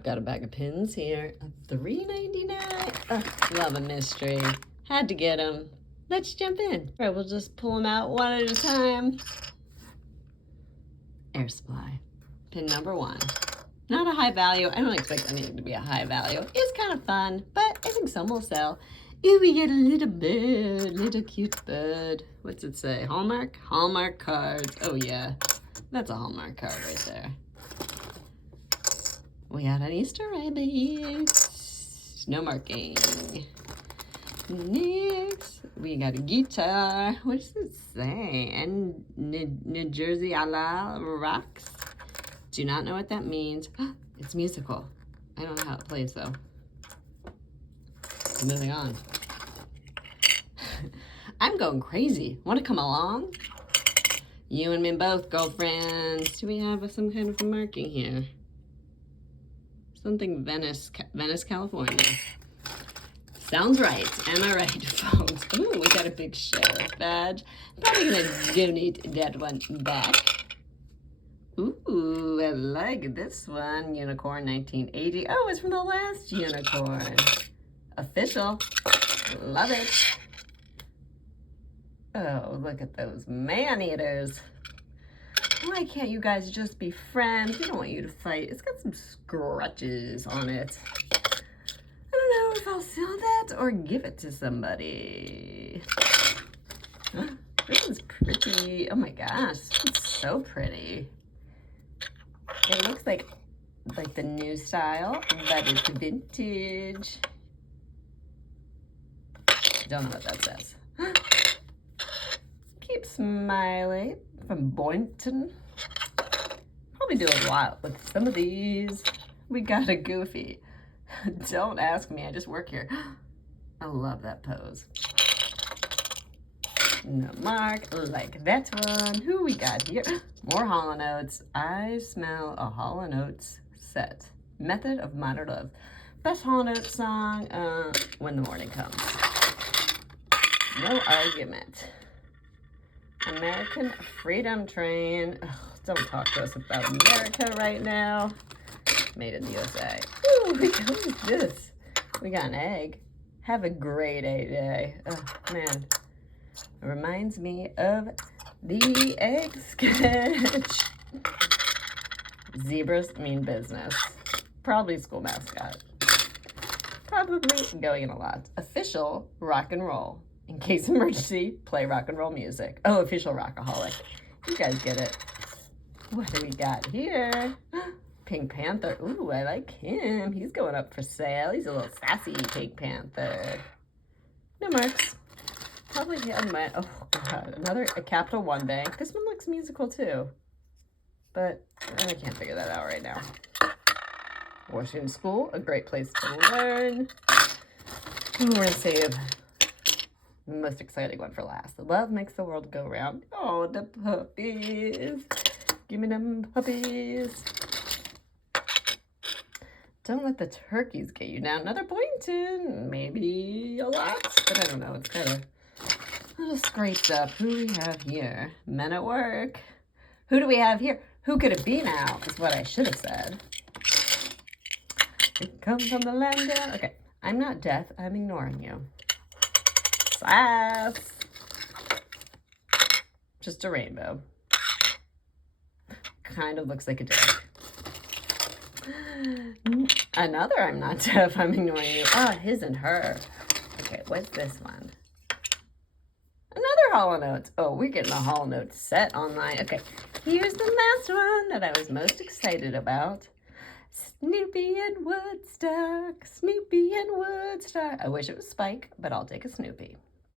I've got a bag of pins here. $3.99. Love a mystery. Had to get them. Let's jump in. All right, we'll just pull them out one at a time. Air supply. Pin number 1. Not a high value. I don't expect anything to be a high value. It's kind of fun, but I think some will sell. Ooh, we get a little bird, little cute bird. What's it say? Hallmark? Hallmark cards. Oh yeah, that's a Hallmark card right there. We got an Easter rabbit. No marking. Next, we got a guitar. What does it say? And New Jersey a la rocks. Do not know what that means. It's musical. I don't know how it plays though. Moving on. I'm going crazy. Want to come along? You and me both, girlfriends. Do we have some kind of marking here? Something Venice, California. Sounds right. Am I right, folks? Ooh, we got a big sheriff badge. Probably gonna donate that one back. Ooh, I like this one. Unicorn 1980. Oh, it's from the last unicorn. Official. Love it. Oh, look at those man-eaters. Why can't you guys just be friends? We don't want you to fight. It's got some scratches on it. I don't know if I'll sell that or give it to somebody. Huh, this is pretty. Oh my gosh, it's so pretty. It looks like the new style, but it's vintage. Don't know what that says. Keep smiling from Boynton. Probably do a lot with some of these. We got a Goofy. Don't ask me, I just work here. I love that pose. No mark, like that one. Who we got here? More Hall & Oates. I smell a Hall & Oates set. Method of Modern Love. Best Hall & Oates song, When the Morning Comes. No argument. American Freedom Train. Ugh, don't talk to us about America right now. Made in the USA. Ooh, what is this? We got an egg. Have a great day. Oh, man. It reminds me of the egg sketch. Zebras mean business. Probably school mascot. Probably going in a lot. Official rock and roll. In case of emergency, play rock and roll music. Oh, official rockaholic. You guys get it. What do we got here? Pink Panther. Ooh, I like him. He's going up for sale. He's a little sassy Pink Panther. No marks. Probably on my, oh God, a Capital One Bank. This one looks musical too, but I can't figure that out right now. Washington School, a great place to learn. We're gonna save the most exciting one for last. Love makes the world go round. Oh, the puppies. Give me them puppies. Don't let the turkeys get you down. Another Boynton. Maybe a lot, but I don't know. It's kind of a little scraped up. Who do we have here? Men at Work. Who do we have here? Who could it be now? Is what I should have said. It comes from the land down. Okay. I'm not deaf. I'm ignoring you. Sass. Just a rainbow. Kind of looks like a dick. Another I'm not deaf. I'm ignoring you. Oh, his and her. Okay, what's this one? Another Hall & Oates. Oh, we're getting a Hall & Oates set online. Okay, here's the last one that I was most excited about. Snoopy and Woodstock. Snoopy and Woodstock. I wish it was Spike, but I'll take a Snoopy.